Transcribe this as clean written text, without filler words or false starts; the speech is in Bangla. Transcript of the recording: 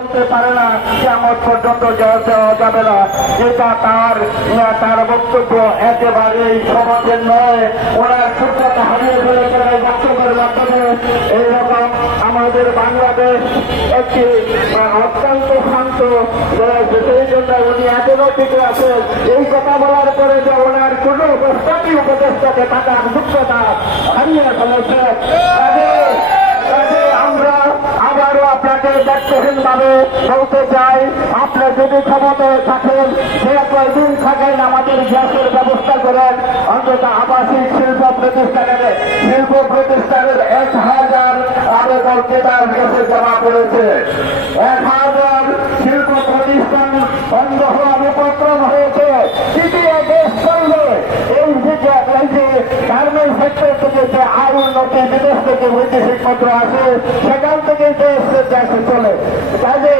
বলতে পারে না, কিয়ামত পর্যন্ত দেওয়া যাবে না। এটা তার বক্তব্য একেবারেই সমাজের নয়। ওনার সূত্রতা হারিয়ে ফেলেছেন এই বক্তব্যের মাধ্যমে। এইরকম আমাদের বাংলাদেশ একটি অত্যন্ত শান্ত দেশ, সেই জন্য উনি এখনো টিকে আছেন। এই কথা বলার পরে যে ওনার কোন অবস্থাতেই উপদেষ্টাকে থাকার সূত্রতা হারিয়ে ফেলেছে, আমরা আবারও আপনাকে দায়িত্বহীন ভাবে বলতে চাই, আপনি যদি ক্ষমতায় থাকেন, সে কয়দিন থাকেন, আমাদের গ্যাসের ব্যবস্থা করেন। অন্তত আবাসিক শিল্প প্রতিষ্ঠানের 1000 আবেদন তার কাছে জমা করেছে। 1000 শিল্প প্রতিষ্ঠান বন্ধ হওয়ার উপক্রম হয়েছে। তৃতীয় দেশ চলবে এই যে গার্মেন্টস সেক্টর থেকে যে আয় উন্নতি বিদেশ থেকে বৈদেশিক পত্র আসে, সেখান থেকে দেশে চলে। কাজে